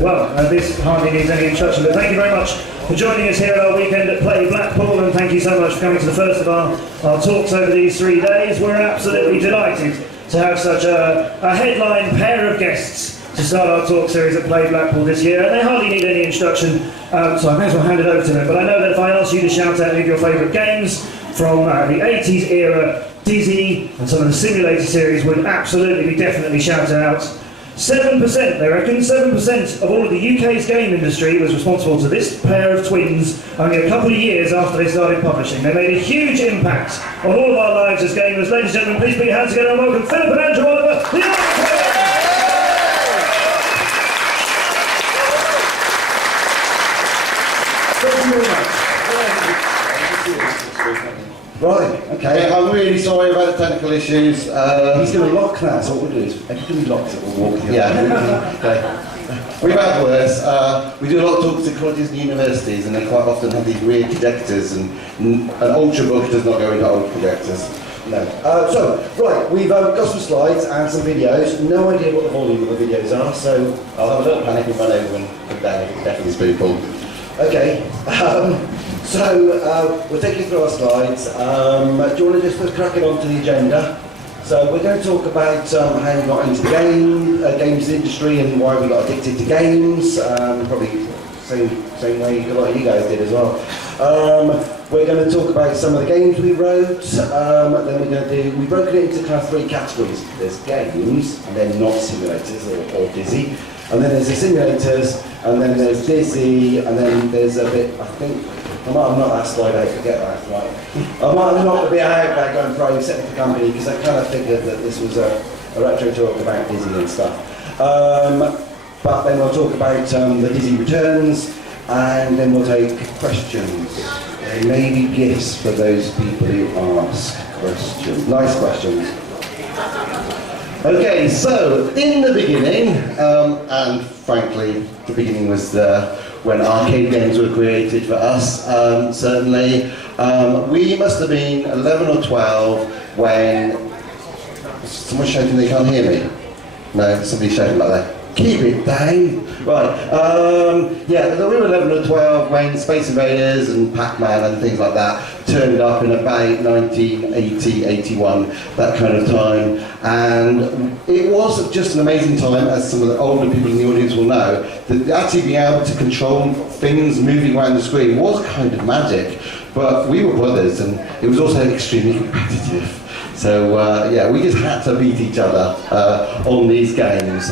Well, this hardly needs any introduction, but thank you very much for joining us here at our weekend at Play Blackpool, and thank you so much for coming to the first of our talks over these 3 days. We're absolutely delighted to have such a headline pair of guests to start our talk series at Play Blackpool this year, and they hardly need any introduction, so I may as well hand it over to them. But I know that if I ask you to shout out any of your favourite games from the 80s era, Dizzy and some of the simulator series would absolutely be definitely shouted out. 7%, they reckon, 7% of all of the UK's game industry was responsible to this pair of twins only a couple of years after they started publishing. They made a huge impact on all of our lives as gamers. Ladies and gentlemen, please put your hands together and welcome Philip and Andrew Oliver, the Arcade! Thank you very much. Right, okay, I'm really sorry about the technical issues. He's going to lock that, so what we'll do is, everything he locks it, we'll walk here. Yeah, okay. We've had worse. We do a lot of talks to colleges and universities, and they quite often have these weird projectors, and an ultrabook does not go into old projectors. No. Right, we've got some slides and some videos. No idea what the volume of the videos are, so I'll have a little panic and run over and put down if it deafens people. Okay, we'll take you through our slides. Do you want to just crack it onto the agenda? So we're going to talk about how we got into the games industry and why we got addicted to games. Probably same way a lot of you guys did as well. We're going to talk about some of the games we wrote. Then we've broken it into kind of 3 categories. There's games, and then not simulators or Dizzy. And then there's the simulators, and then there's Dizzy, and then there's a bit, I think, I might have knocked that slide out, forget that, right. I might have knocked a bit out by going pro, setting the company, because I kind of figured that this was a retro talk about Dizzy and stuff. But then we'll talk about the Dizzy returns, and then we'll take questions. Maybe gifts for those people who ask questions. Nice questions. Okay, so in the beginning, and frankly, the beginning was when arcade games were created for us, certainly. We must have been 11 or 12 when... Someone's shouting they can't hear me? No, somebody's shouting like that. Keep it down. Right, yeah, we were 11 or 12 when Space Invaders and Pac-Man and things like that turned up in about 1980, 81, that kind of time. And it was just an amazing time, as some of the older people in the audience will know, that actually being able to control things moving around the screen was kind of magic. But we were brothers, and it was also extremely competitive. So yeah, we just had to beat each other on these games.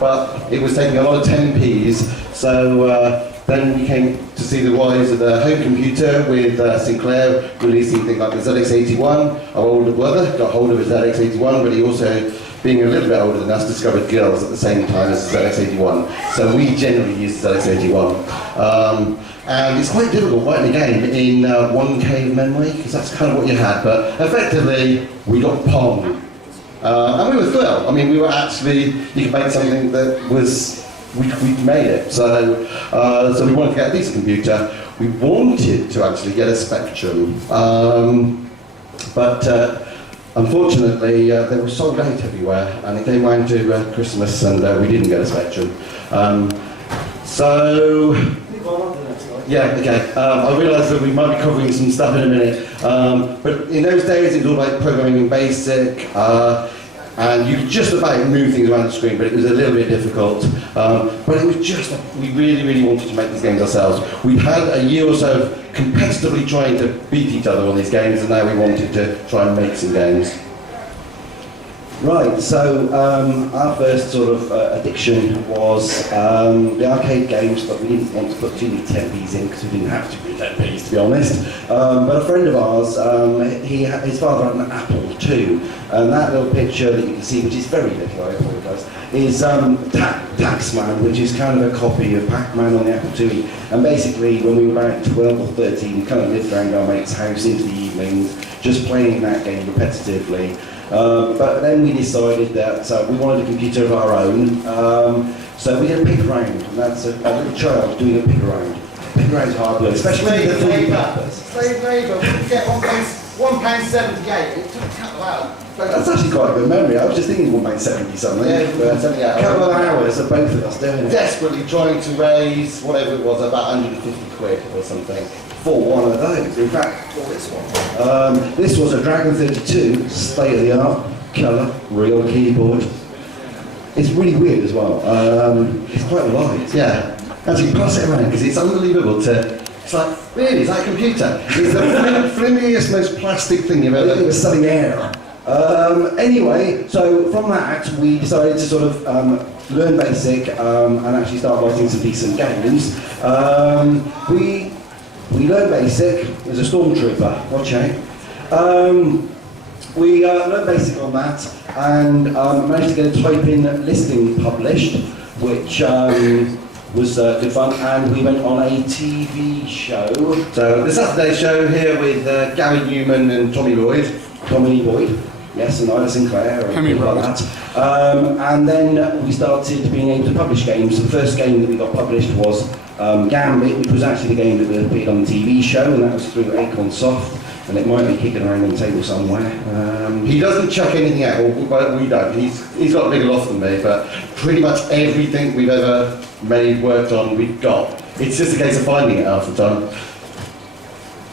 But it was taking a lot of 10p's, so then we came to see the rise of the home computer with Sinclair releasing things like the ZX81. Our older brother got hold of his ZX81, but he also, being a little bit older than us, discovered girls at the same time as the ZX81. So we generally used the ZX81. And it's quite difficult writing a game in 1K of memory, because that's kind of what you had, but effectively we got Pong. And we were thrilled. I mean, we were actually, you could make something that was, we made it. So we wanted to get a decent computer. We wanted to actually get a Spectrum. But unfortunately, they were sold out everywhere. And it came round to Christmas and we didn't get a Spectrum. Yeah, okay. I realise that we might be covering some stuff in a minute. But in those days, it was all about programming in BASIC, and you could just about move things around the screen, but it was a little bit difficult. But it was just, we really, really wanted to make these games ourselves. We'd had a year or so of competitively trying to beat each other on these games, and now we wanted to try and make some games. Right, so our first sort of addiction was the arcade games, but we didn't want to put too many 10p's in because we didn't have to put 10p's, to be honest. But a friend of ours, his father had an Apple II, and that little picture that you can see, which is very little, I apologise, is Taxman, which is kind of a copy of Pac-Man on the Apple II. And basically, when we were about 12 or 13, we kind of lived around our mate's house into the evenings, just playing that game repetitively. But then we decided that we wanted a computer of our own, so we did a pick around, and that's a little child doing a pick around. Pick around's hard work, especially the 3 peppers. Slave labour, we get on those £1.78. It took a couple of hours. That's actually quite a good memory. I was just thinking £1.70 something. Yeah, £1.78. A couple of hours of both of us doing it. Desperately trying to raise whatever it was, about 150 quid or something. For one of those. In fact, what this one? This was a Dragon 32, state-of-the-art, colour, real keyboard. It's really weird as well. It's quite light. Yeah. Actually, pass it around because it's unbelievable to. It's like, really, it's like a computer. It's the flimmiest, most plastic thing you've I think it ever. was studying air. Anyway, so from that we decided to sort of learn basic and actually start writing some decent games. We learned basic. There's a stormtrooper. Watch out. We learned basic on that and managed to get a type-in listing published, which was good fun. And we went on a TV show. So the Saturday show here with Gary Newman and Tommy Lloyd. Tommy Boyd, yes, and Ida Sinclair, and people like that. And then we started being able to publish games. The first game that we got published was Gambit, which was actually the game that appeared on the TV show, and that was through Acorn Soft, and it might be kicking around on the table somewhere. He doesn't chuck anything out, but we don't. He's got a bigger loft than me, but pretty much everything we've ever made, worked on, we've got. It's just a case of finding it half the time.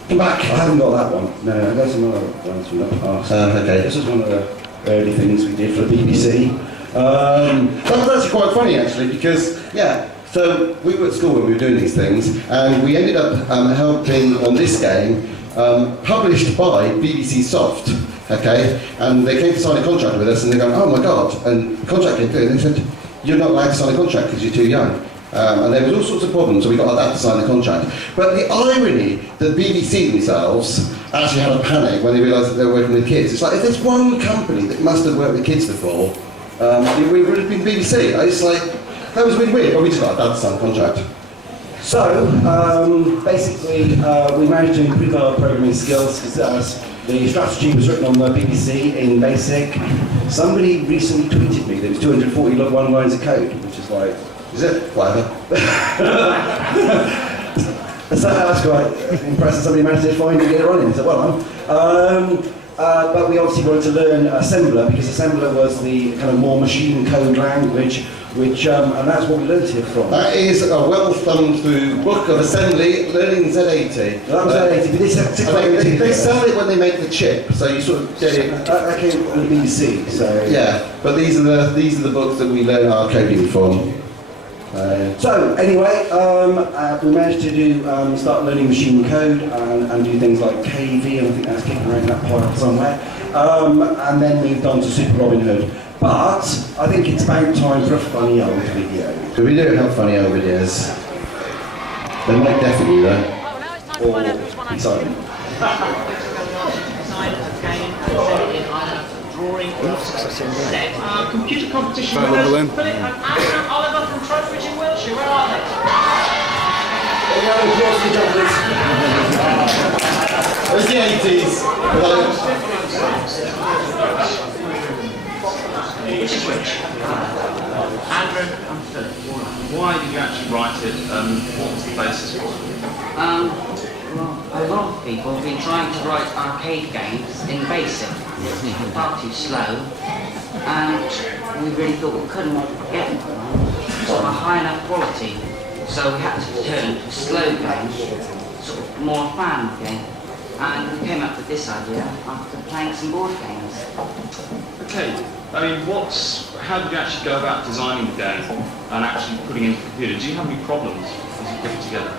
Come back. I haven't got that one. No, that's another one from the past. Okay. This was one of the early things we did for the BBC. That was actually quite funny, actually, because, yeah, so we were at school when we were doing these things, and we ended up helping on this game, published by BBC Soft, okay? And they came to sign a contract with us, and they go, oh my God, and the contract came through, and they said, you're not allowed to sign a contract because you're too young. And there was all sorts of problems, so we got our dad to sign the contract. But the irony that BBC themselves actually had a panic when they realised that they were working with kids. It's like, if there's one company that must have worked with kids before, it would have been BBC. It's like, that was really weird, but we just got our dad to sign the contract. So, basically, we managed to improve our programming skills because the strategy was written on the BBC in BASIC. Somebody recently tweeted me that it was 241 lines of code, which is like, Is it? Whatever. so that's quite impressive. Somebody managed to find and get it running. So well done. But we obviously wanted to learn assembler because assembler was the kind of more machine code language, which and that's what we learned here from. That is a well thumbed through book of assembly, learning Z80. That was Z80, but they sell it when they make the chip, so you sort of get it. That came from the BBC, so Yeah, but these are the books that we learn our coding from. So anyway, we managed to do start learning machine code and do things like KV, and I think that's kicking around that pile somewhere. And then moved on to Super Robin Hood. But I think it's about time for a funny old video. So we do have funny old videos. They might definitely though. Or exciting. Computer competition winners, Philip and Anna Oliver from Trowbridge in Wiltshire. Where are they? It was the 80s. Which is which? Andrew and Philip. Why did you actually write it? What was the basis for it? Well, a lot of people have been trying to write arcade games in BASIC. It's far too slow, and we really thought we couldn't get sort of a high enough quality, so we had to turn to a slow game, sort of more fun game, and we came up with this idea after playing some board games. Okay, I mean, how did you actually go about designing the game and actually putting it into the computer? Do you have any problems as you put it together?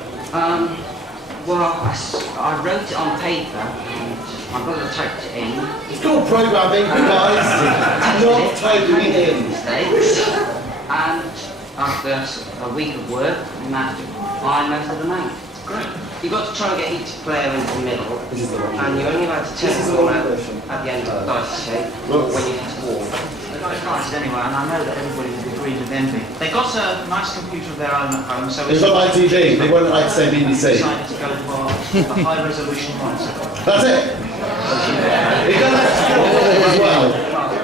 Well, I wrote it on paper, and my brother typed it in. It's called programming, guys. Not typing it in. Mistakes. And after a week of work, we managed to find most of the names. Great. You've got to try and get each player into the middle, This is the one. and you're only allowed to turn the ball out at the end of the dice shape when you hit a wall. It's nice anyway, and I know that everybody will agree with envy. They've got a nice computer of their own at home, so It's not ITV. They won't like to say BBC. decided to go for a high resolution monitor. That's it. It does have support as well.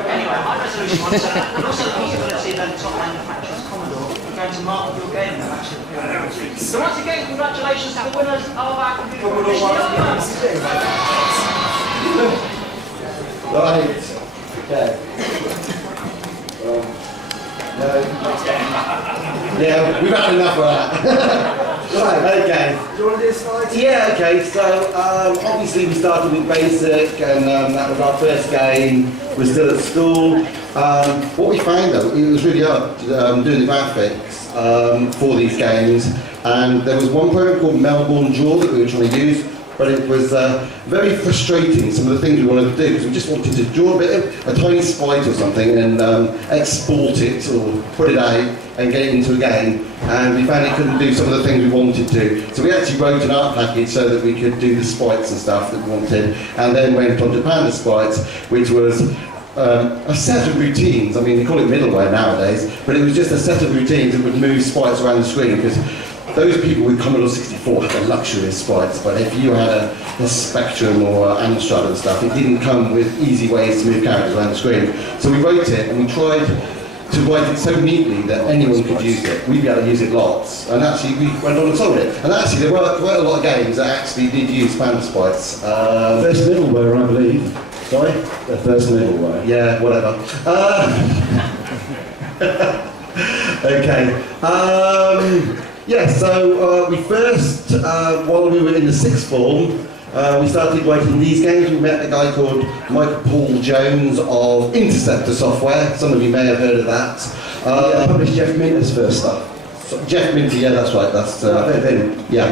Anyway, high resolution monitor, and also the possibility that the top manufacturer's Commodore are going to mark your game and actually appear on the screen. So once again, congratulations to the winners of our computer competition. Right. Okay. No. Yeah, we've had enough of that. Right, okay. Do you want to do slides? Yeah, okay, so obviously we started with basic and that was our first game. We're still at school. What we found though, it was really hard doing the graphics for these games, and there was one program called Melbourne Draw that we were trying to use, but it was very frustrating, some of the things we wanted to do, because we just wanted to draw a bit of a tiny sprite or something and export it or put it out and get it into a game, and we found it couldn't do some of the things we wanted to. So we actually wrote an art package so that we could do the sprites and stuff that we wanted, and then went on to Panda Sprites, which was a set of routines. I mean, they call it middleware nowadays, but it was just a set of routines that would move sprites around the screen, because those people with Commodore 64 had the luxury of sprites, but if you had a Spectrum or Amstrad and stuff, it didn't come with easy ways to move characters around the screen. So we wrote it, and we tried to write it so neatly that anyone could use it. We'd be able to use it lots, and actually we went on and sold it. And actually there were quite a lot of games that actually did use Panda Sprites. First middleware, I believe. Sorry? The first middleware. Yeah, whatever. Okay. Yeah, so we first, while we were in the sixth form, we started working these games. We met a guy called Michael Paul Jones of Interceptor Software. Some of you may have heard of that. Published Jeff Minter's first stuff. Jeff Minter, yeah, that's right. That's him. yeah.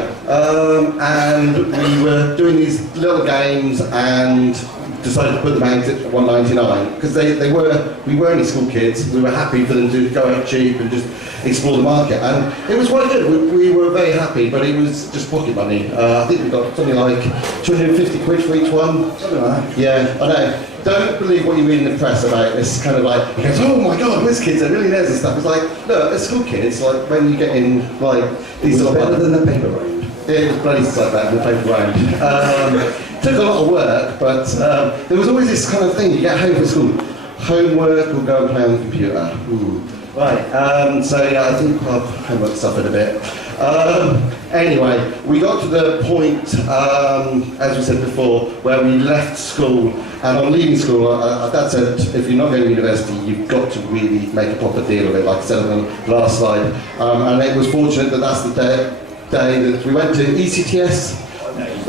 And we were doing these little games and decided to put them out at $1.99 because we were only school kids. We were happy for them to go out cheap and just explore the market, and it was quite good. We were very happy, but it was just pocket money. I think we got something like 250 quid for each one. Something like that. Yeah, I know. Don't believe what you read in the press about this kind of like, he goes, oh my god, this kids are millionaires and stuff. It's like, look, as school kids, like when you get in like these sort of better than the paper round. it was bloody like that in the paper round. Took a lot of work, but there was always this kind of thing, you get home from school, homework or go and play on the computer. Ooh. Right, so yeah, I think our homework suffered a bit. Anyway, we got to the point, as we said before, where we left school, and on leaving school, Dad said, if you're not going to university, you've got to really make a proper deal of it, like I said on the last slide. And it was fortunate that that's the day that we went to ECTS.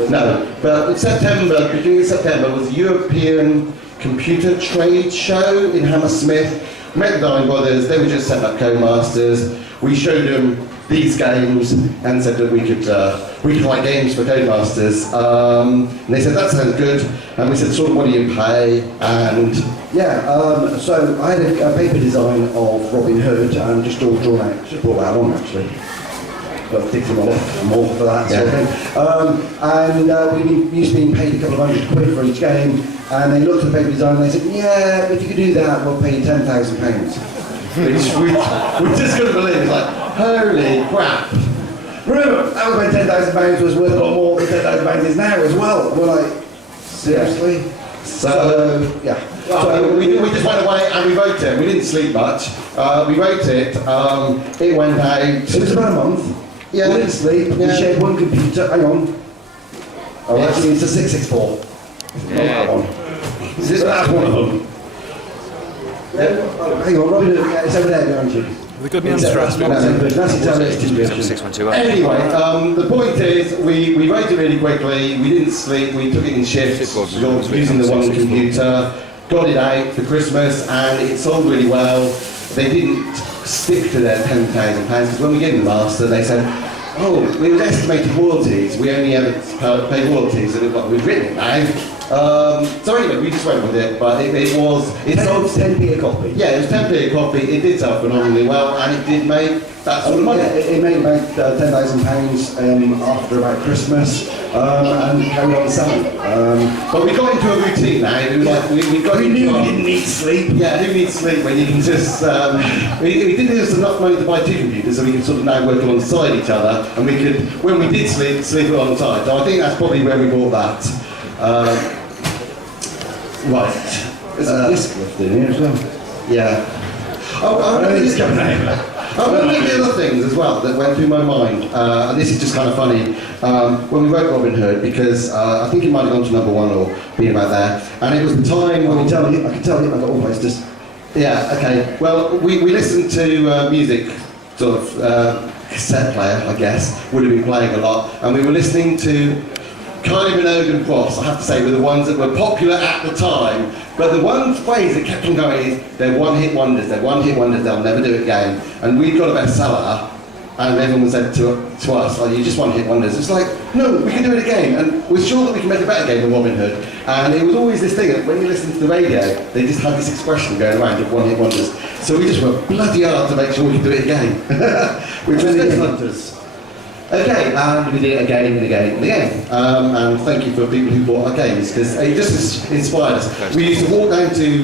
No, but in September, beginning of September, was the European Computer Trade Show in Hammersmith. Met the Dine Brothers, they were just setting up Codemasters. We showed them these games and said that we could write games for Codemasters. And they said, that sounds good. And we said, so what do you pay? And yeah, so I had a paper design of Robin Hood and just all drawn out, just brought that along actually. Got to tick them off more for that sort of thing. And we used to be paid a couple of £100 for each game, and they looked at the paper design and they said, yeah, if you could do that, we'll pay you £10,000. we just couldn't believe it. It's like, holy crap. Remember, that was when £10,000 was worth a lot more than £10,000 is now as well. We're like, seriously? So yeah. So we just went away and we wrote it. We didn't sleep much. We wrote it. It went out. It was about a month. Yeah. We didn't sleep. Yeah. We shared one computer. Hang on. Oh, actually, it's a 664. Yeah. That one. That's one of them. Hang on, Robin, it's over there behind you. The good man's trust. Anyway, the point is, we wrote it really quickly. We didn't sleep. We took it in shifts, using the one computer. Got it out for Christmas, and it sold really well. They didn't stick to their £10,000 because when we gave them the master, they said, "Oh, we would estimated royalties. We only ever pay royalties, and we've written it now." So anyway, we just went with it, but it sold 10p a copy. Yeah, it was 10p a copy. It did sell phenomenally well, and it did make that sort of money. Yeah, it made about £10,000 after about Christmas, and carried on selling. But we got into a routine now. It was like we knew we didn't need sleep. Yeah, who needs sleep when you can just... we didn't give us enough money to buy two computers, so we could sort of now work alongside each other, and we could, when we did sleep alongside. So I think that's probably where we bought that. Right. There's a disc left in here as well. Yeah. Oh, I remember this game. One of the other things as well that went through my mind, and this is just kind of funny, when we wrote Robin Hood, because I think it might have gone to number 1 or been about there, and it was the time when I can tell you, I've got all posters. Yeah, okay. Well, we listened to music, sort of cassette player, I guess, would have been playing a lot, and we were listening to Kylie Minogue and Cross, I have to say, were the ones that were popular at the time, but the one phrase that kept on going is, they're one-hit wonders, they'll never do it again. And we got a bestseller, and everyone said to us, oh, you just one-hit wonders. It's like, no, we can do it again, and we're sure that we can make a better game than Robin Hood. And it was always this thing that when you listen to the radio, they just had this expression going around of one-hit wonders. So we just worked bloody hard to make sure we could do it again, which was Ghost Hunters. Okay, and we did it again and again and again. And thank you for people who bought our games, because it just inspired us. We used to walk down to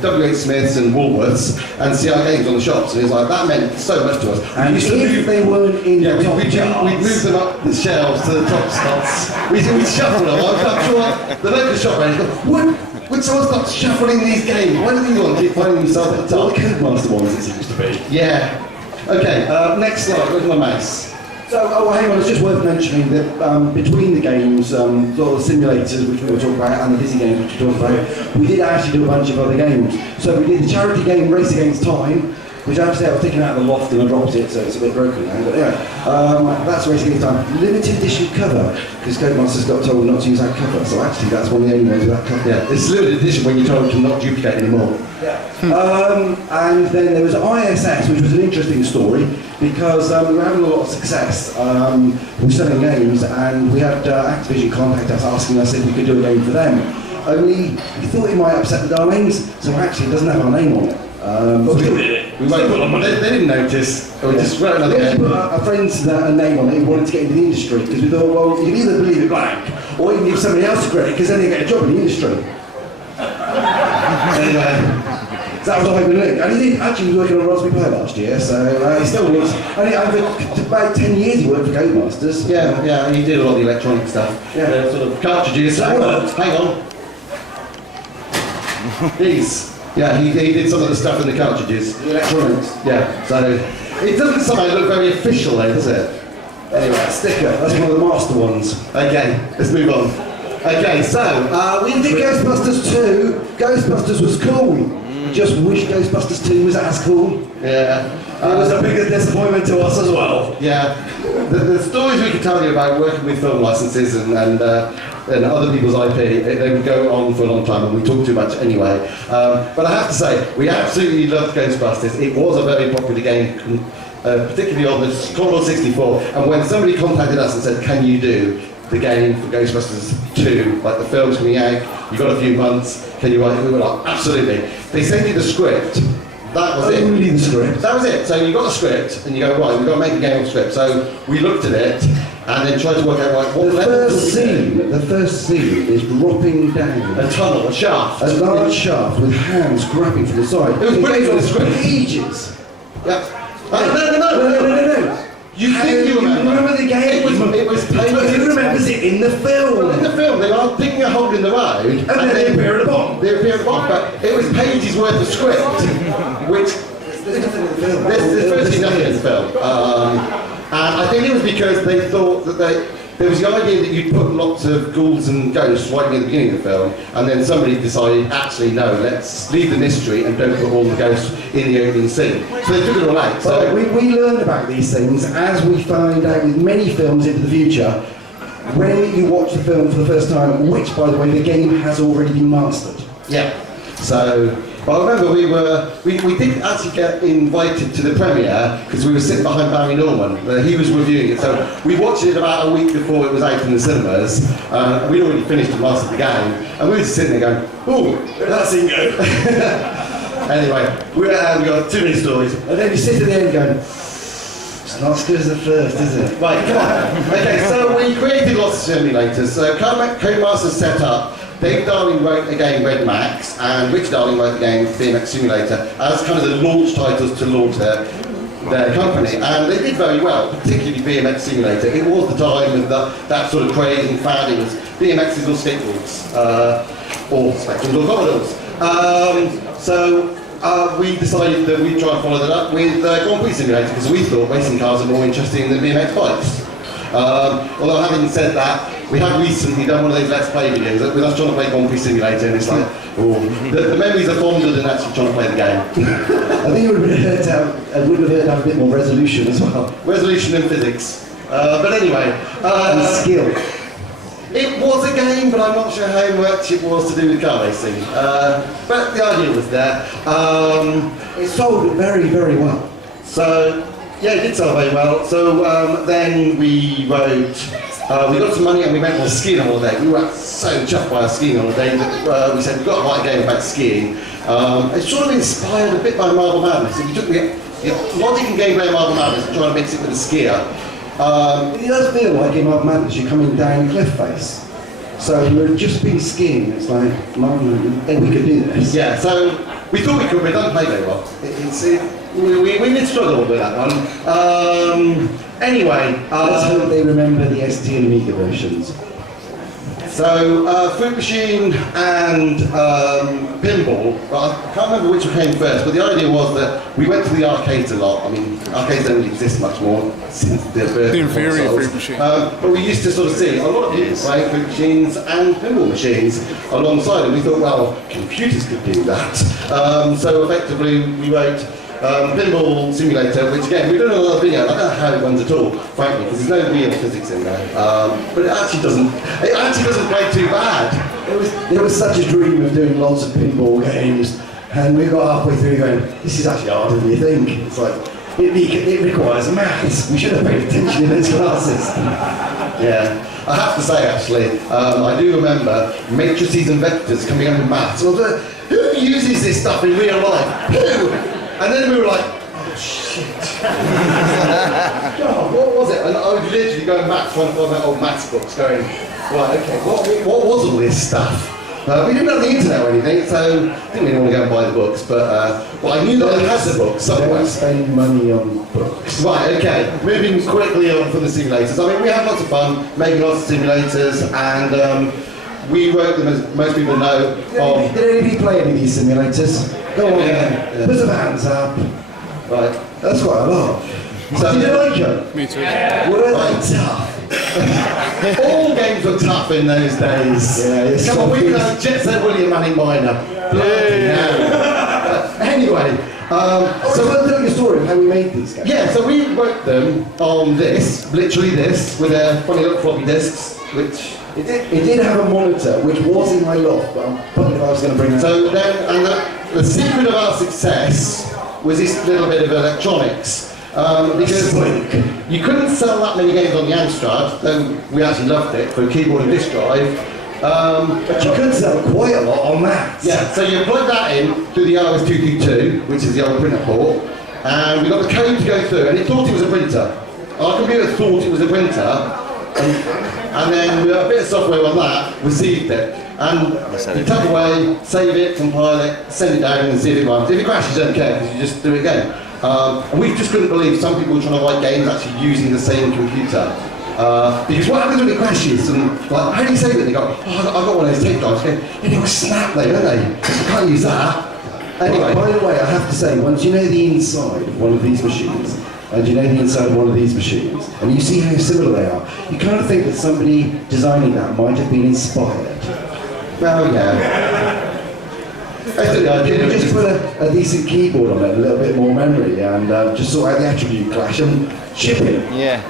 W.H. Smith's and Woolworths and see our games on the shops, and it was like, that meant so much to us. And if they weren't in the top we'd move them up the shelves to the top spots. We'd shuffle them. I'm sure the local shop manager goes, would someone start shuffling these games? Why do these ones keep finding themselves at the top? The Codemaster ones, it seems to be. Yeah. Okay, next slide, where's my mouse? So, hang on, it's just worth mentioning that between the games, sort of the simulators, which we were talking about, and the Dizzy games, which we talked about, we did actually do a bunch of other games. So we did the charity game Race Against Time, which actually I was taken out of the loft and I dropped it, so it's a bit broken now. But anyway, that's Race Against Time. Limited edition cover, because Codemasters got told not to use that cover, so actually that's one of the only ones with that cover. Yeah, it's limited edition when you're told to not duplicate anymore. And then there was ISS, which was an interesting story, because we were having a lot of success with selling games, and we had Activision contact us asking us if we could do a game for them. Only we thought it might upset the darlings, so actually it doesn't have our name on it. But they didn't notice. We just wrote another we actually game. put our friend's name on it who wanted to get into the industry, because we thought, well, you can either believe it blank, or you can give somebody else credit, because then they get a job in the industry. Anyway. So that was a hoping link. And he did actually was working on Raspberry Pi last year, so he still was. And over about 10 years he worked for Codemasters. Yeah, he did a lot of the electronic stuff. Yeah. Sort of cartridges. Hang on. These. Yeah, he did some of the stuff in the cartridges. The electronics. Yeah, so it doesn't somehow look very official though, does it? Anyway, sticker. That's one of the master ones. Okay, let's move on. Okay, so We did Ghostbusters 2. Ghostbusters was cool. Just wish Ghostbusters 2 was as cool. Yeah. It was a bigger disappointment to us as well. Yeah. The stories we could tell you about working with film licenses and other people's IP, they would go on for a long time, and we talk too much anyway. But I have to say, we absolutely loved Ghostbusters. It was a very popular game, particularly on the Commodore 64. And when somebody contacted us and said, can you do the game for Ghostbusters 2, like the film's coming out, you've got a few months, can you write it? We were like, absolutely. They sent you the script, that was it. Only the script. That was it. So you got the script, and you go, right, we've got to make a game of script. So we looked at it, and then tried to work out, like, what The level first scene is dropping down a tunnel, a shaft. a large shaft with hands grabbing from the side. It was brilliant on the script. Ages. Yeah. No. You think you remember? the game? It was But who remembers it in the film? Well, in the film, they are digging a hole in the road, And then they appear at the bottom. They appear at the bottom, but it was pages worth of script, which There's nothing in the film. there's virtually nothing in the film. And I think it was because they thought that there was the idea that you'd put lots of ghouls and ghosts right near the beginning of the film, and then somebody decided, actually no, let's leave the mystery and don't put all the ghosts in the opening scene. So they took it all out. So So we learned about these things as we find out with many films into the future. When you watch the film for the first time, which, by the way, the game has already been mastered. yeah. So, but I remember we did actually get invited to the premiere because we were sitting behind Barry Norman. He was reviewing it, so we watched it about a week before it was out in the cinemas. We'd already finished and mastered the game, and we were just sitting there going, "Ooh, that scene go." Anyway, we got too many stories. And then you sit at the end going, it's not as good as the first, is it? Right, come on. Okay, so we created lots of simulators. So Codemasters set up. Dave Darling wrote a game, Red Max, and Rich Darling wrote the game, BMX Simulator, as kind of the launch titles to launch their company. And they did very well, particularly BMX Simulator. It was the time of that sort of craze and fad. It was BMXs or skateboards, or Spectrums or Commodores. So we decided that we'd try and follow that up with Grand Prix Simulator because we thought racing cars are more interesting than BMX bikes. Although having said that, we have recently done one of those Let's Play videos with us trying to play Grand Prix Simulator, and it's like, oh, the memories are fonder than actually trying to play the game. I think it would have hurt to have a bit more resolution as well. Resolution and physics. But anyway, And skill. it was a game, but I'm not sure how much it was to do with car racing. But the idea was there. It sold very, very well. So, yeah, it did sell very well. So then we wrote, we got some money and we went on a skiing holiday. We were so chuffed by our skiing holiday that we said, we've got to write a game about skiing. It's sort of inspired a bit by Marble Madness. If you took the logic and gameplay of Marble Madness and trying to mix it with a skier. It does feel like in Marble Madness you're coming down a cliff face. So we've just been skiing, it's like, then we could do this. Yeah, so we thought we could, but it doesn't play very well. We did struggle with that one. Anyway, let's hope they remember the ST and Amiga versions. so Fruit Machine and Pinball, well, I can't remember which one came first, but the idea was that we went to the arcades a lot. I mean, arcades don't exist much more since the birth The of inferior consoles. Fruit Machine. But we used to sort of see a lot of people playing Fruit Machines and Pinball machines alongside, and we thought, well, computers could do that. So effectively, we wrote Pinball Simulator, which again, we've done another video. I don't know how it runs at all, frankly, because there's no real physics in there. But it actually doesn't play too bad. There was such a dream of doing lots of pinball games, and we got halfway through going, this is actually harder than you think. It's like, it requires maths. We should have paid attention in those classes. Yeah. I have to say, actually, I do remember matrices and vectors coming under maths. I was like, who uses this stuff in real life? Who? And then we were like, oh shit. God, what was it? And I was literally going back trying to find my old maths books going, right, okay, what was all this stuff? We didn't have the internet or anything, so I didn't really want to go and buy the books, but well, I knew that I had the books somewhere. Don't spend money on books. Right, okay, moving quickly on from the simulators. I mean, we had lots of fun making lots of simulators, and we wrote them, as most people know, on... Did any of you play any of these simulators? Go on then. Put some hands up. Right. That's quite a lot. So, did you like them? Me too. Were they tough? all games were tough in those days. Yeah, Come on, we can have Jet Set William Manning Minor. Bloody hell. Anyway, So tell me a story of how we made these games. yeah, so we wrote them on this, literally this, with their funny little floppy disks, which... It did have a monitor, which was in my loft, but I'm probably if I was going to bring that. So then, and the secret of our success was this little bit of electronics. Because you couldn't sell that many games on the Amstrad, though we actually loved it, for a keyboard and disk drive. But you could sell quite a lot on that. Yeah, so you plug that in through the RS-222, which is the old printer port, and we got the code to go through, and it thought it was a printer. Our computer thought it was a printer, and then with a bit of software on that, received it. And you tuck away, save it, compile it, send it down and see if it runs. If it crashes, you don't care, because you just do it again. And we just couldn't believe some people were trying to write games actually using the same computer. Because what happens when it crashes? And like, how do you save it? They go, oh, I've got one of those tape drives. Yeah, they will snap though, don't they? You can't use that. Anyway. By the way, I have to say, once you know the inside of one of these machines, and you know the inside of one of these machines, and you see how similar they are, you kind of think that somebody designing that might have been inspired. Well, yeah. Can you just put a decent keyboard on it, a little bit more memory, and just sort out the attribute clash and ship it? Yeah.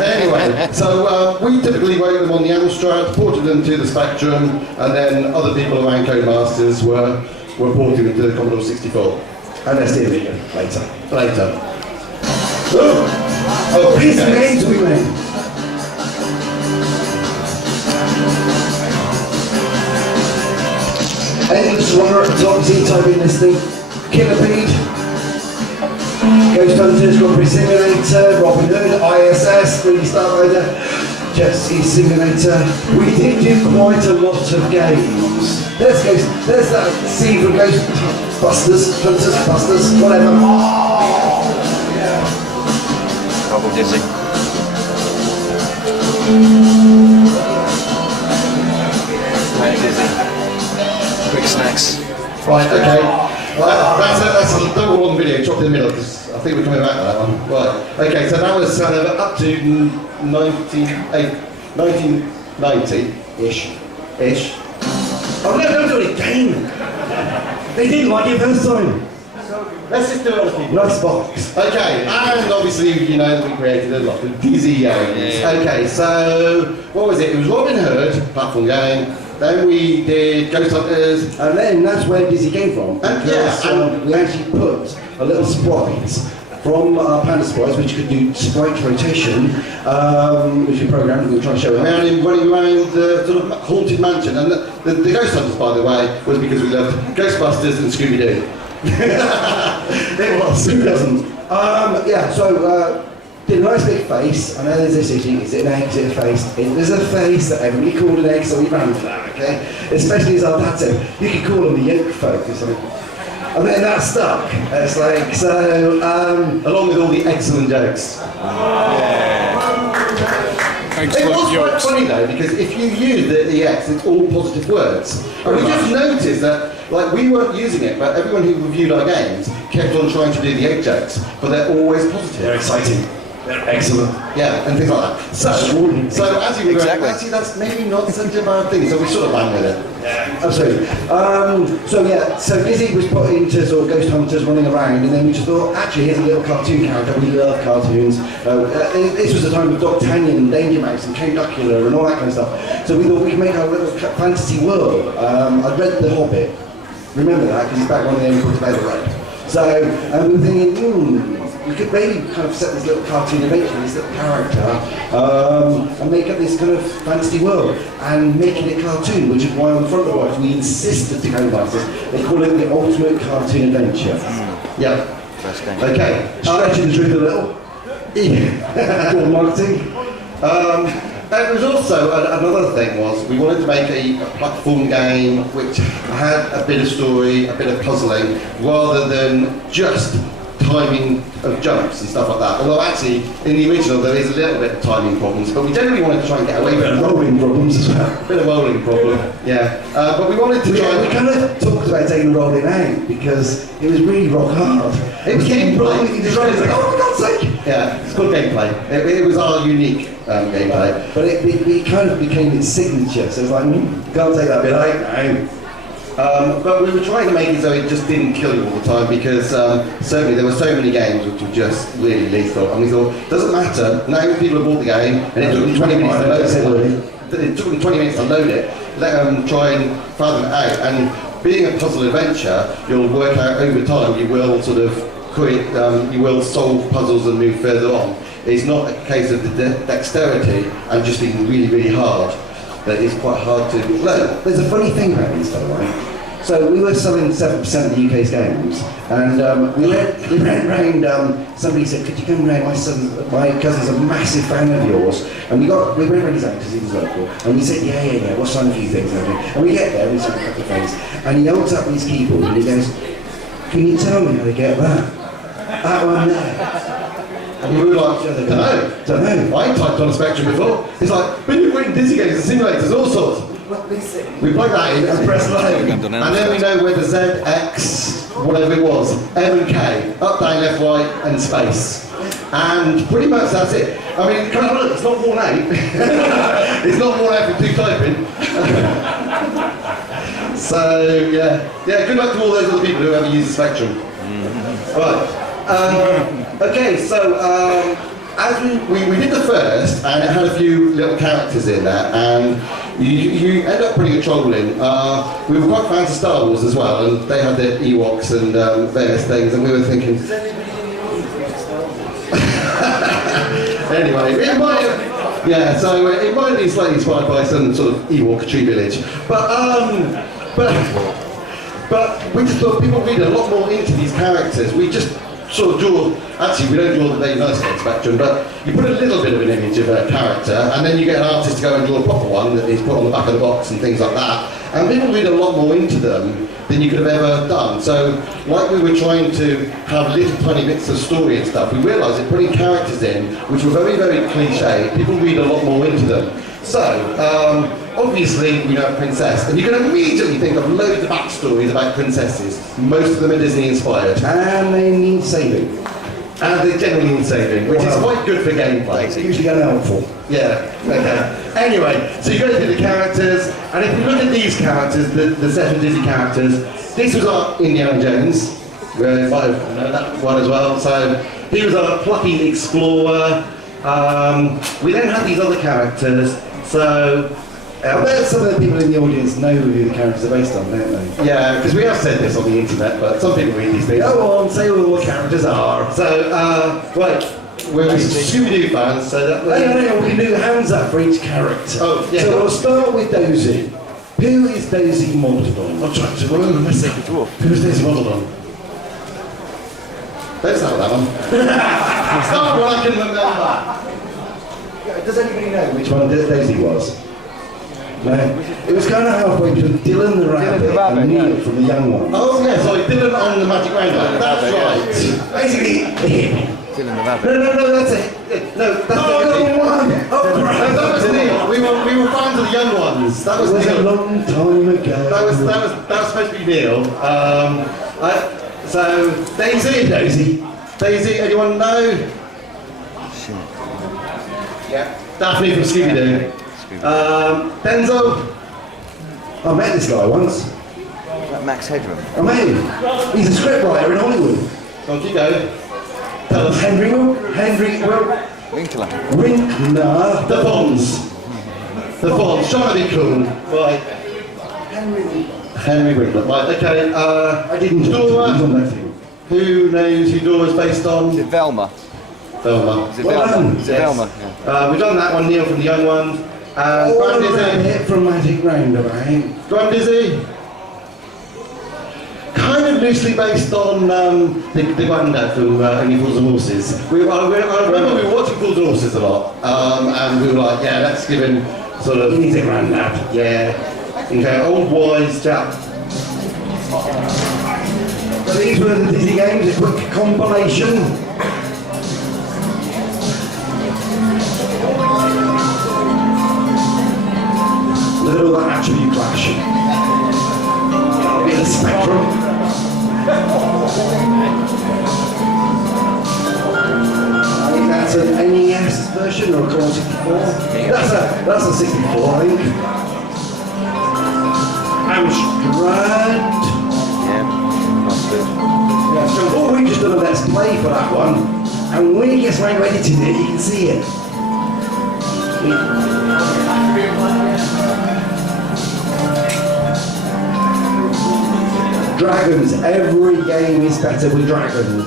Anyway, so we typically wrote them on the Amstrad, ported them to the Spectrum, and then other people around Codemasters were porting them to the Commodore 64. And let's do it later. Later. Oh, here's the games we made. Endless Runner at the top, Z-type in this thing. Killer Bead. Ghost Hunters, Grand Prix Simulator, Robin Hood, ISS, 3D Starfighter, Jet Ski Simulator. We did do quite a lot of games. There's that scene from Ghostbusters, Hunters, Busters, whatever. Double dizzy. Very dizzy. Quick snacks. Right, okay. That's a double long video, chopped in the middle, because I think we're coming back to that one. Right, okay, so that was kind of up to 1990-ish. Oh no, don't do it again! They didn't like it first time. Let's just do it on the last box. Okay, and obviously you know that we created a lot of dizzy games. Okay, so what was it? It was Robin Hood, platform game. Then we did Ghost Hunters. And then that's where Dizzy came from. And Because we actually put a little sprite from our Panda sprites, which could do sprite rotation, which we programmed, we were trying to show it. Running around the sort of haunted mansion. And the Ghost Hunters, by the way, was because we loved Ghostbusters and Scooby-Doo. It was. Who doesn't? Yeah, so did a nice big face. I know there's this issue. Is it an egg? Is it a face? It was a face that everybody called an egg, so we ran for that, okay? Especially as our dad said, you could call them the yolk folk or something. And then that stuck. It's like, so, along with all the excellent jokes. Thanks It for was your quite funny though, because if you use the EX, it's all positive words. And we just noticed that, like, we weren't using it, but everyone who reviewed our games kept on trying to do the egg jokes, but they're always positive. they're exciting. They're excellent. Yeah, and things like that. So as you were Exactly. actually that's maybe not such a bad thing, so we sort of ran with it. Absolutely. So Dizzy was put into sort of Ghost Hunters running around, and then we just thought, actually, here's a little cartoon character. We love cartoons. This was the time of D'Artagnan and Danger Mouse and Count Dracula and all that kind of stuff. So we thought we could make our little fantasy world. I'd read The Hobbit. Remember that, because it's back one of the only books I've ever read. So, and we were thinking, we could maybe kind of set this little cartoon adventure, this little character, and make up this kind of fantasy world, and making it cartoon, which is why on the front of the box we insisted to co-masters. They call it the ultimate cartoon adventure. Yeah. Okay. Stretching the truth a little. Called marketing. There was also another thing was we wanted to make a platform game which had a bit of story, a bit of puzzling, rather than just timing of jumps and stuff like that. Although actually, in the original there is a little bit of timing problems, but we generally wanted to try and get away from Rolling problems as well. a bit of rolling problem. Yeah, but we wanted to try. We kind of talked about taking the rolling out because it was really rock hard. It was gameplay. You just like, oh for God's sake! Yeah, it's good gameplay. It was our unique gameplay. But it kind of became its signature, so it's like, can't take that bit out now. But we were trying to make it so it just didn't kill you all the time, because certainly there were so many games which were just really lethal, and we thought, doesn't matter, now people have bought the game and it took them 20 minutes to load it, let them try and fathom it out, and being a puzzle adventure, you'll work out over time, you will sort of create, you will solve puzzles and move further on. It's not a case of the dexterity and just being really, really hard. That is quite hard to learn. There's a funny thing about this, by the way. So we were selling 7% of the UK's games, and we went round. Somebody said, "Could you come round? My cousin's a massive fan of yours." And we went round his house because he was local, and we said, "Yeah, we'll sign a few things." And we get there, we sign a couple of things, and he holds up his keyboard and he goes, "Can you tell me how to get that one there?" And we were like, don't know. I ain't typed on a Spectrum before. It's like, when you're putting Dizzy games and simulators, all sorts. We plug that in and press load. And then we know where the Z, X, whatever it was, M and K, up, down, left, right, and space. And pretty much that's it. I mean, come on, look, it's not worn out. It's not worn out from two typing. So, yeah, good luck to all those other people who ever use the Spectrum. Right. Okay, so as we did the first, and it had a few little characters in there, and you end up putting a troll in. We were quite fans of Star Wars as well, and they had their Ewoks and various things, and we were thinking. Anyway, it might have, so it might have been slightly inspired by some sort of Ewok tree village, but we just thought people read a lot more into these characters. We just sort of draw, actually we don't draw the Dave Nice Spectrum, but you put a little bit of an image of a character, and then you get an artist to go and draw a proper one that is put on the back of the box and things like that, and people read a lot more into them than you could have ever done. So, like we were trying to have little tiny bits of story and stuff, we realised that putting characters in, which were very, very cliche, people read a lot more into them. So, obviously we know Princess, and you can immediately think of loads of backstories about princesses. Most of them are Disney inspired. And they need saving. And they generally need saving, which is quite good for gameplay. It's usually unhelpful. Yeah, okay. Anyway, so you go through the characters, and if you look at these characters, the 7 Disney characters, this was our Indiana Jones. You might have known that one as well. So he was a plucky explorer. We then had these other characters. So I bet some of the people in the audience know who the characters are based on, don't they? yeah, because we have said this on the internet, but some people read these things. Go on, say what the characters are. So, right, we're Scooby-Doo fans, so that Hang on, we can do hands up for each character. Oh, yeah. So we'll start with Dozy. Who is Dozy modelled on? I'm trying to remember my second dwarf. Who's this modelled on? Don't start with that one. Start what I can remember. Does anybody know which one Dozy was? No? It was kind of halfway between Dylan the Rabbit and Neil from the Young Ones. Oh, yeah, so I didn't on the Magic Roundabout. That's right. Basically, Dylan the Rabbit. No, that's it. No, that's oh, not Young it. One! Oh, No, that was Neil. We were fans of the Young Ones. That was It was a Neil. long time ago. That was supposed to be Neil. So Daisy, anyone know? Yeah. Daphne from Scooby-Doo. Denzel. I met this guy once. That Max Headroom. I met him. He's a scriptwriter in Hollywood. On you go. Tell us. Henry Winkler. Winkler. The Bonds. The Bonds. Trying to be cool. Right. Henry Winkler. Right, okay. I didn't Dora. on that thing. Who knows who Dora's based on? Is it Velma? Velma. Is it Well Velma? done. Is it Velma? Yeah. We've done that one, Neil from the Young Ones. And Oh, Grand Dizzy. hit from Magic Roundabout. Grand Dizzy. Kind of loosely based on the granddad from Only Fools and Horses. I remember we were watching Fools and Horses a lot, and we were like, yeah, let's give him sort of... He needs a granddad. Yeah. Okay, old wise chap. So these were the Disney games, a quick compilation. Look at all that attribute clash. A bit of spectrum. I think that's an NES version or a Commodore 64. That's a 64, I think. Amstrad. Yeah. Mustard. Yeah, so we've just done a let's play for that one, and when it gets around to editing it, you can see it. Dragons. Every game is better with dragons.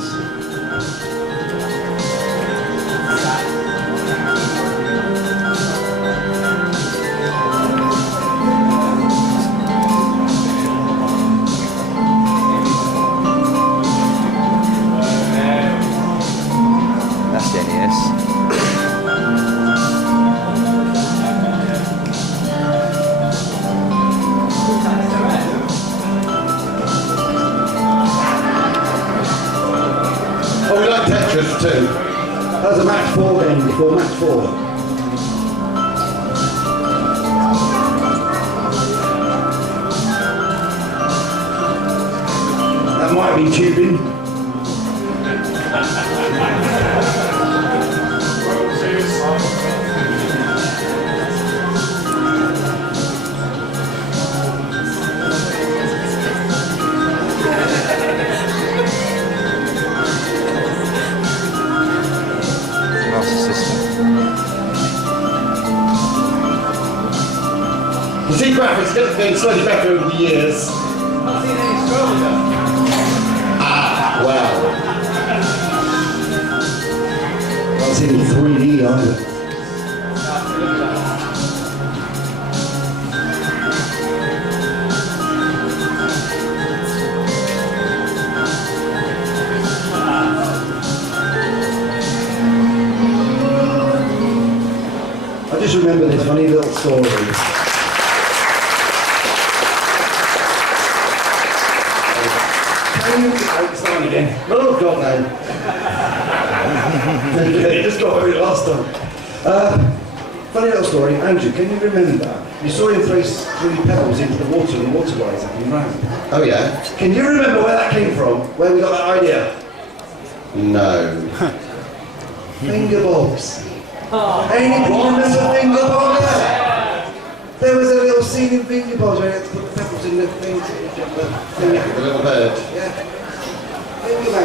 That's the NES. Oh, we like Tetris too. That was a match 4 game before match 4. That might be tubing. Master System. You see graphics getting slightly better over the years. Ah, wow. I've seen it in 3D either. I just remember this funny little story. Start again. Oh, God, no. It just got very last time. funny little story. Andrew, can you remember? You saw him throw 3 pebbles into the water and the water rise up and ran. Oh yeah? Can you remember where that came from? Where we got that idea? No. Finger bobs. Anybody remember finger bobs? There was a little scene in finger bobs where you had to put the pebbles in the thing to get the thing. The little bird. Yeah.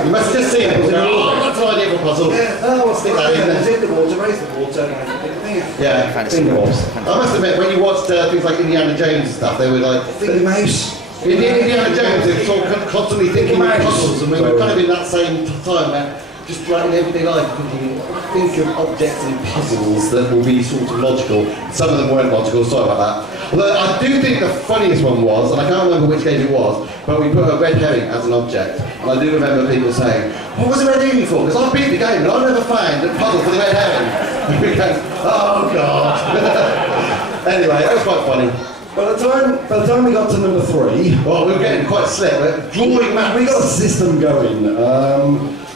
You must have just seen it. Oh, that's an idea for a puzzle. Yeah. Oh, what's Stick that in there. in the water, raise the water, and put the thing out. Yeah. Fancy Finger bobs. I must admit, when you watched things like Indiana Jones and stuff, they were like... Finger mouse. In Indiana Jones, they were sort of constantly thinking of puzzles, and we were kind of in that same time where just like in everyday life, think of objects and puzzles that will be sort of logical. Some of them weren't logical, sorry about that. Although I do think the funniest one was, and I can't remember which game it was, but we put a red herring as an object. And I do remember people saying, what was the red herring for? Because I beat the game and I never found a puzzle for the red herring. And we go, oh God. Anyway, that was quite funny. By the time we got to number 3, Well, we were getting quite slick, but drawing maps. we got a system going.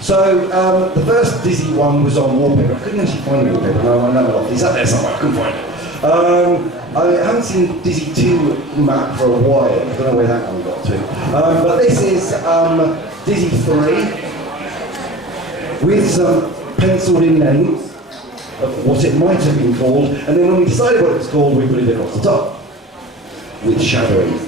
So the first Dizzy one was on wallpaper. I couldn't actually find the wallpaper. No, I know it off. It's up there somewhere. I couldn't find it. I haven't seen Dizzy 2 map for a while. I don't know where that one got to. But this is Dizzy 3 with some penciled in names of what it might have been called, and then when we decided what it was called, we put it across the top with shadowing.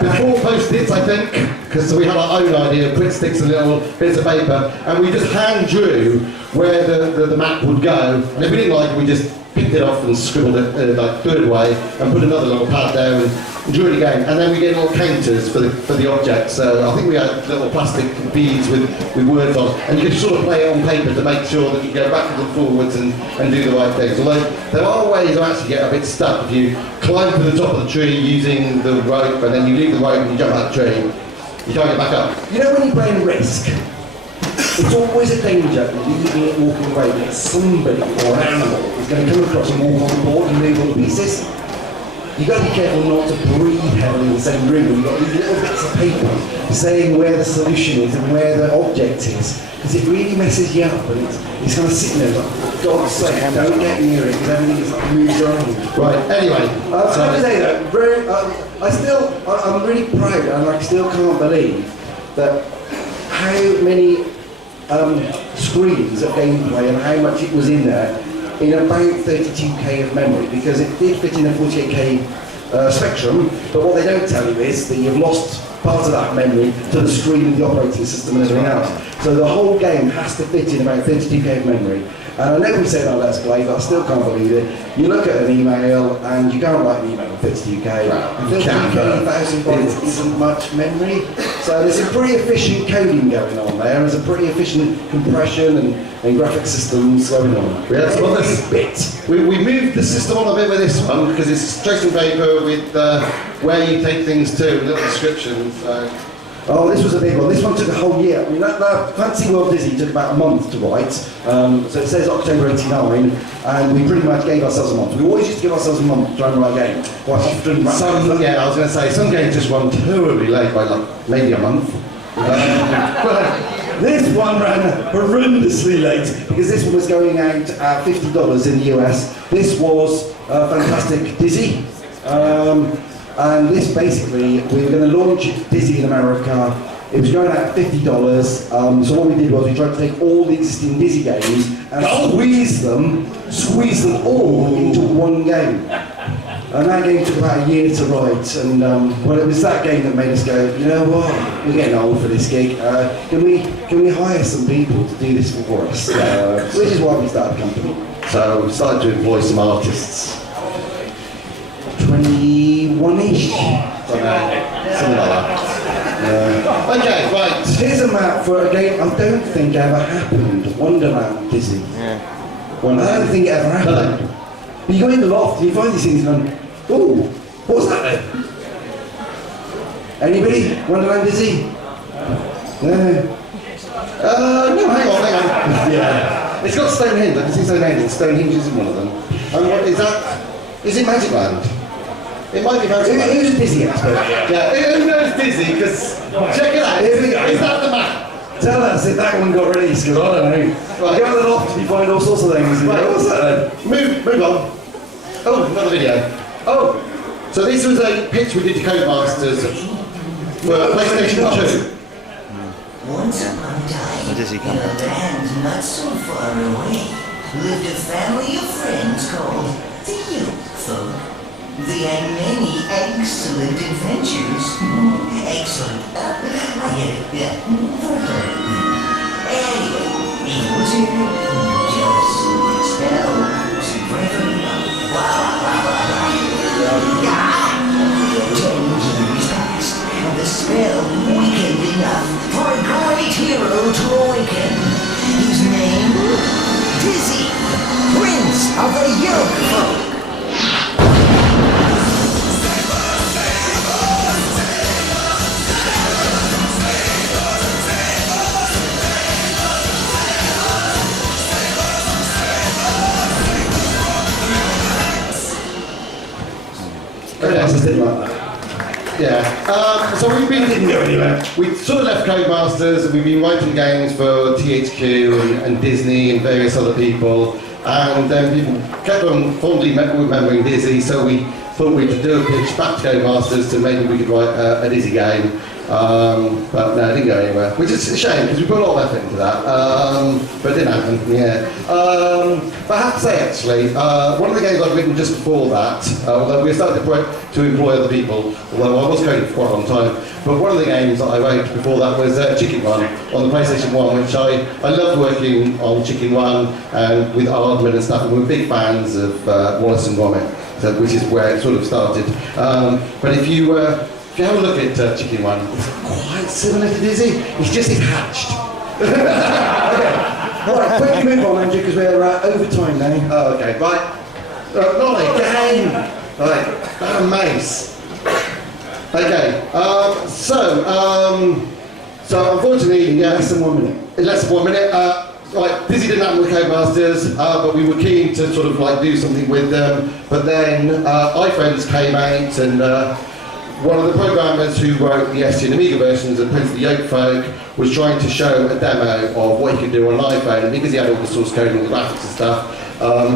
Before post-its, I think, because we had our own idea, print sticks and little bits of paper, and we just hand drew where the map would go, and if we didn't like it, we just picked it off and scribbled it, like threw it away, and put another little pad there and drew it again, and then we get little counters for the objects. So I think we had little plastic beads with words on, and you could sort of play it on paper to make sure that you go backwards and forwards and do the right things. Although there are ways to actually get a bit stuck. If you climb to the top of the tree using the rope, and then you leave the rope and you jump out the tree, you can't get back up. You know when you're playing Risk, it's always a danger leaving it walking away that somebody or an animal is going to come across and walk on the board and move all the pieces. You've got to be careful not to breathe heavily in the same room. You've got these little bits of paper saying where the solution is and where the object is, because it really messes you up, and it's kind of sitting there like, for God's sake, don't get near it, because everything is like moves around. Right, anyway. I have to say though, I'm really proud, and I still can't believe that how many screens of gameplay and how much it was in there in about 32k of memory, because it did fit in a 48k spectrum, but what they don't tell you is that you've lost part of that memory to the screen of the operating system and everything else. So the whole game has to fit in about 32k of memory. And I know we say that Let's Play, but I still can't believe it. You look at an email and you can't write an email with 52k. And 52k, 1,000 bytes isn't much memory. So there's some pretty efficient coding going on there. There's a pretty efficient compression and graphic systems going on. We had some other bits. We moved the system on a bit with this one because it's tracing paper with where you take things to, little descriptions. Oh, this was a big one. This one took a whole year. I mean, that Fantasy World Dizzy took about a month to write. So it says October '89, and we pretty much gave ourselves a month. We always used to give ourselves a month to try and write a game. Quite often. I was going to say, some games just run terribly late by like maybe a month. This one ran horrendously late because this one was going out at $50 in the US. This was Fantastic Dizzy. And this basically, we were going to launch Dizzy in America. It was going out at $50. So what we did was we tried to take all the existing Dizzy games and squeeze them all into one game. And that game took about a year to write. And well, it was that game that made us go, you know what, we're getting old for this gig. Can we hire some people to do this for us? Which is why we started the company. So we started to employ some artists. 21-ish. Something like that. Okay, right. Here's a map for a game I don't think ever happened. Wonderland Dizzy. Yeah. I don't think it ever happened. But you go in the loft and you find these things and go, ooh, what's that then? Anybody? Wonderland Dizzy? No. No, hang on. Yeah. It's got Stonehenge. I can see Stonehenge. Stonehenge is in one of them. And what is that? Is it Magic Land? It might be Magic Land. Who's a Dizzy expert? Yeah, who knows Dizzy? Because check it out. Here we go. Is that the map? Tell us. That's it, that one got released, because I don't know. Right. You go to the loft and you find all sorts of things. And Right. you go, what's that then? Move on. Oh, another video. Oh, so this was a pitch we did to Codemasters for PlayStation 2. Once upon a time, Where does he come in a from? land not so far away, lived a family of friends called the Yoke Folk. They had many excellent adventures. Excellent. I get it. Yeah. Anyway, evil spirit, jealous, spell, bravery, the spell weakened enough for a great hero to awaken. His name, Dizzy, Prince of the Yoke Folk. Codemasters didn't like that. Yeah. So we've been Didn't go anywhere. we sort of left Codemasters and we've been writing games for THQ and Disney and various other people, and then people kept on fondly remembering Dizzy, so we thought we'd do a pitch back to Codemasters to maybe we could write a Dizzy game. But no, it didn't go anywhere, which is a shame because we put a lot of effort into that, but it didn't happen, yeah. But I have to say actually, one of the games I've written just before that, although we started to employ other people, although I was coding for quite a long time, but one of the games that I wrote before that was Chicken Run on the PlayStation 1, which I loved working on Chicken Run and with Aardman and stuff, and we were big fans of Wallace and Gromit, so, which is where it sort of started. But if you have a look at Chicken Run, it's quite similar to Dizzy, it's just it's hatched. Okay. Right, quickly move on, Andrew, because we're over time now. Oh, okay, right. Not again! Right, mace. Okay, so unfortunately, yeah, Less than 1 minute. in less than 1 minute, right, Dizzy didn't happen with Codemasters, but we were keen to sort of like do something with them, but then iFriends came out and one of the programmers who wrote the ST and Amiga versions of Prince of the Yoke Folk was trying to show a demo of what he could do on an iPhone, and because he had all the source code and the graphics and stuff,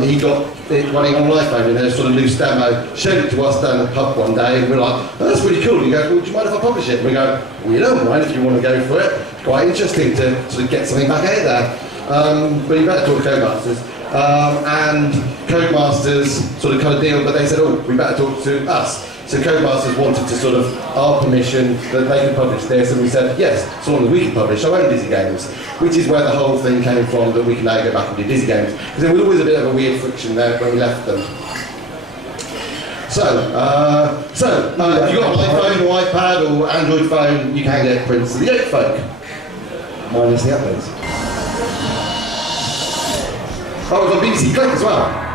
he got it running on an iPhone in a sort of loose demo, showed it to us down the pub one day, and we're like, oh, that's really cool. He goes, well, do you mind if I publish it? And we go, well, you don't mind if you want to go for it. It's quite interesting to sort of get something back out there. But you better talk to Codemasters. And Codemasters sort of cut a deal, but they said, oh, we better talk to us. So Codemasters wanted to sort of our permission that they could publish this, and we said, yes, so long as we can publish our own Dizzy games, which is where the whole thing came from, that we can now go back and do Dizzy games. Because there was always a bit of a weird friction there when we left them. So, if you've got an iPhone or iPad or Android phone, you can get Prince of the Yoke Folk. Minus the uploads. Oh, it's on BBC Click as well.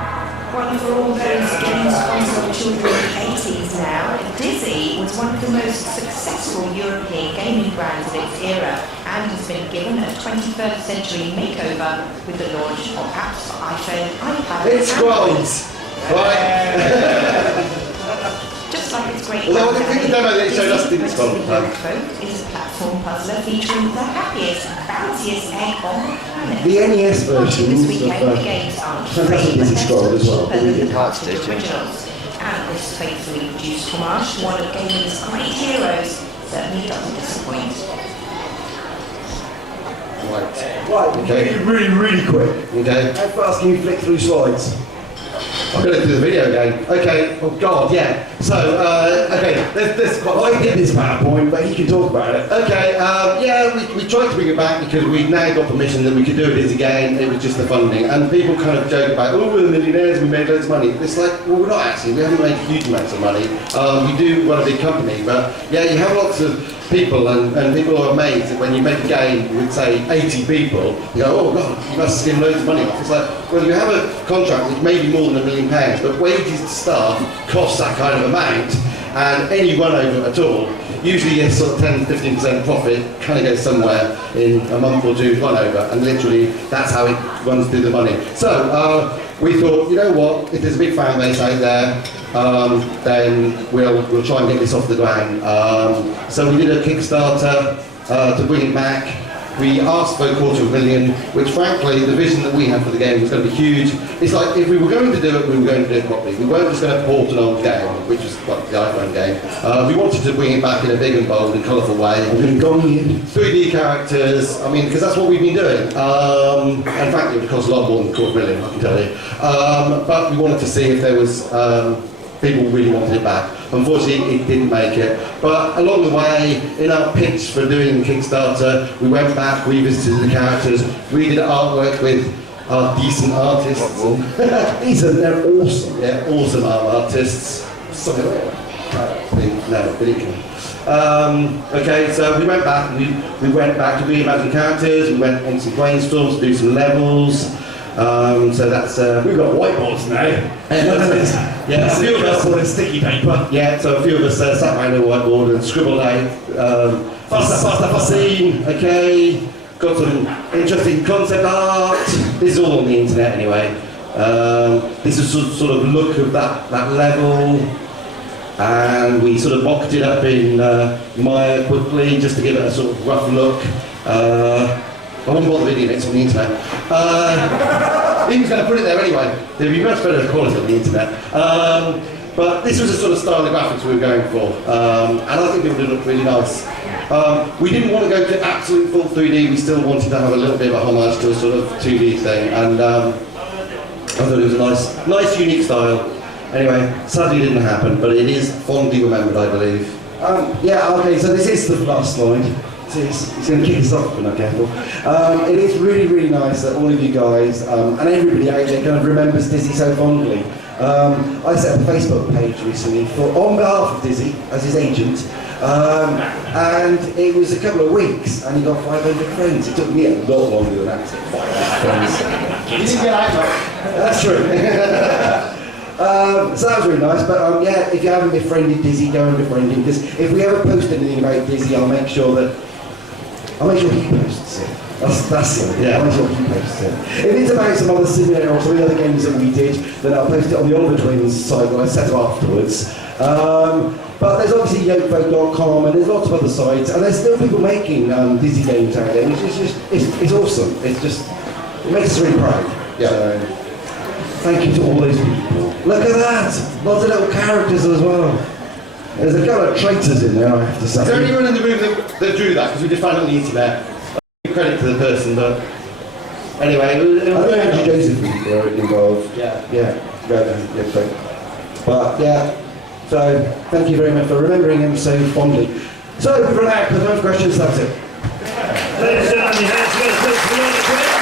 One for all those games console children in the 80s now, Dizzy was one of the most successful European gaming brands of its era and has been given a 21st century makeover with the launch of apps for iPhone, iPad It's and scrolls, right? Just like its great Although I think the demo that it showed us didn't scroll. Folk is a platform puzzler featuring the happiest, bounciest egg on the planet. The NES versions This of weekend, the games are Fantastic Dizzy Scroll as well. cheaper than the Parts cartridge did, yeah. originals. And this faithfully produced homage to one of gaming's great heroes certainly doesn't disappoint. Right, Okay. really quick. Okay. How fast can you flick through slides? I'm going to do the video game. Okay, oh god, yeah. So, okay, there's quite I did this PowerPoint, but he can talk about it. Okay, yeah, we tried to bring it back because we've now got permission that we could do it as a game. It was just the funding. And people kind of joke about, oh, we're the millionaires, we made loads of money. It's like, well, we're not actually. We haven't made huge amounts of money. We do run a big company, but yeah, you have lots of people, and people are amazed that when you make a game with, say, 80 people, you go, oh god, you must have seen loads of money off. It's like, well, you have a contract which may be more than £1 million, but wages to staff cost that kind of amount, and any run over at all, usually a sort of 10-15% profit kind of goes somewhere in a month or two's run over, and literally that's how it runs through the money. So we thought, you know what, if there's a big fan base out there, then we'll try and get this off the ground. So we did a Kickstarter to bring it back. We asked for $250,000, which frankly, the vision that we had for the game was going to be huge. It's like, if we were going to do it, we were going to do it properly. We weren't just going to port an old game, which was like the iPhone game. We wanted to bring it back in a big and bold and colourful way. 3D characters, I mean, because that's what we've been doing. And frankly, it would cost a lot more than $250,000, I can tell you. But we wanted to see if there was people really wanted it back. Unfortunately, it didn't make it. But along the way, in our pitch for doing Kickstarter, we went back, revisited the characters, redid artwork with our decent artists. They're awesome. Yeah, awesome artists. Something like that. No, believe okay, so we went back and we went back to reimagine characters, we went on some brainstorms to do some levels. So that's we've got whiteboards now. Yeah, a few of us on sticky paper. Yeah, so a few of us sat behind a whiteboard and scribbled out faster scene. Okay, got some interesting concept art. This is all on the internet anyway. This is sort of look of that level. And we sort of mocked it up in Maya quickly just to give it a sort of rough look. I wouldn't bother videoing it on the internet. He was going to put it there anyway. There'd be much better quality on the internet. But this was the sort of style of graphics we were going for. And I think it would look really nice. We didn't want to go to absolute full 3D. We still wanted to have a little bit of a homage to a sort of 2D thing. And I thought it was a nice unique style. Anyway, sadly it didn't happen, but it is fondly remembered, I believe. Yeah, okay, so this is the last slide. It's going to kick us off if we're not careful. It is really, really nice that all of you guys and everybody out there kind of remembers Dizzy so fondly. I set up a Facebook page recently on behalf of Dizzy as his agent, and it was a couple of weeks and he got 500 friends. It took me a lot longer than that to get 500 friends. You didn't get out much. That's true. So that was really nice, but yeah, if you haven't befriended Dizzy, go and befriend him, because if we ever post anything about Dizzy, I'll make sure he posts it. That's it, yeah, I'll make sure he posts it. If it's about some other simulator or some of the other games that we did, then I'll post it on the Oliver Twins site that I set up afterwards. But there's obviously yokefolk.com and there's lots of other sites, and there's still people making Dizzy games out there, which is just, it's awesome. It makes us really proud. Yeah. So, thank you to all those people. Look at that! Lots of little characters as well. There's a couple of traitors in there, I have to say. Is there anyone in the room that drew that? Because we just found it on the internet. Credit to the person, but anyway, it was Andrew Joseph were involved. Yeah. But yeah, so thank you very much for remembering him so fondly. So we've run out, because no questions, that's it. Ladies and gentlemen, your hands together, please, for Norbreck.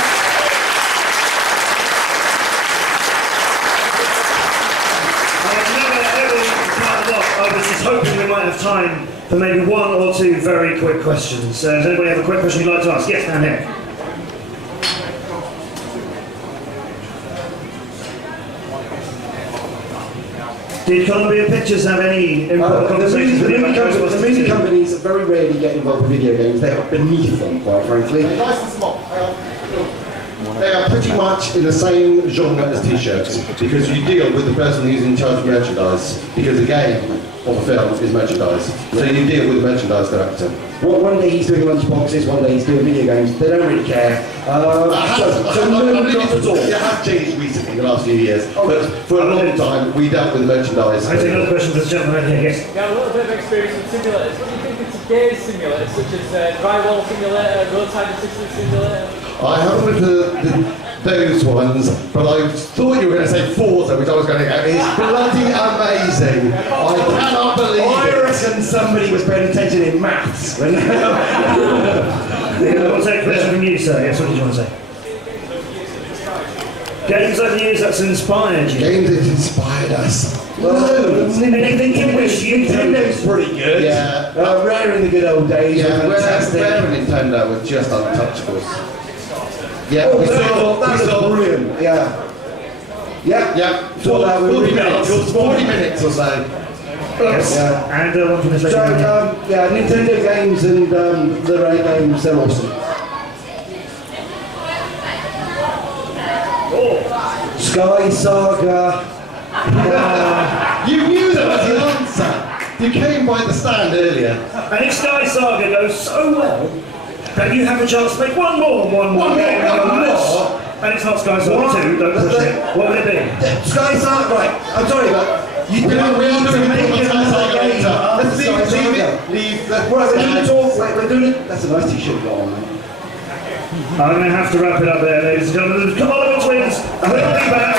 I was just hoping we might have time for maybe one or two very quick questions. Does anybody have a quick question you'd like to ask? Yes, down here. Did Columbia Pictures have any input conversations with you? The movie companies very rarely get involved with video games. They are beneath them, quite frankly. Nice and small. They are pretty much in the same genre as t-shirts, because you deal with the person who's in charge of merchandise, because the game of a film is merchandise. So you deal with the merchandise director. One day he's doing lunchboxes, one day he's doing video games. They don't really care. It has changed recently in the last few years, but for a long time we dealt with merchandise. I take another question for the gentleman right here, yes. Yeah, a little bit of experience with simulators. What do you think of today's simulators, such as drywall simulator, roadside assistance simulator? I haven't looked at those ones, but I thought you were going to say Forza, which I was going to go. It's bloody amazing. I cannot believe it. I reckon somebody was paying attention in maths. I'll take a question from you, sir. Yes, what did you want to say? Games over the years that's inspired you? Games that inspired us. Anything in which you Nintendo's pretty good. Yeah. Rare in the good old days. Yeah, fantastic. Rare and Nintendo were just untouchables. Yeah, that was brilliant. Yeah. 40 minutes or so. Yes. Yeah. And one from this lady. So, yeah, Nintendo games and the Rare games, they're awesome. Sky Saga. You knew that was the answer. You came by the stand earlier. And if Sky Saga goes so well, Now you have a chance to make one more game in your match. And it's not Sky Soccer 2, don't push it. What would it be? Sky Soccer, right, I'm sorry, but you don't want to make it another game. Let's leave it. Right, we're doing it all. Wait, we're doing it. That's a nice t-shirt you got on, mate. I'm going to have to wrap it up there, ladies and gentlemen. Come on, wins. We'll be back.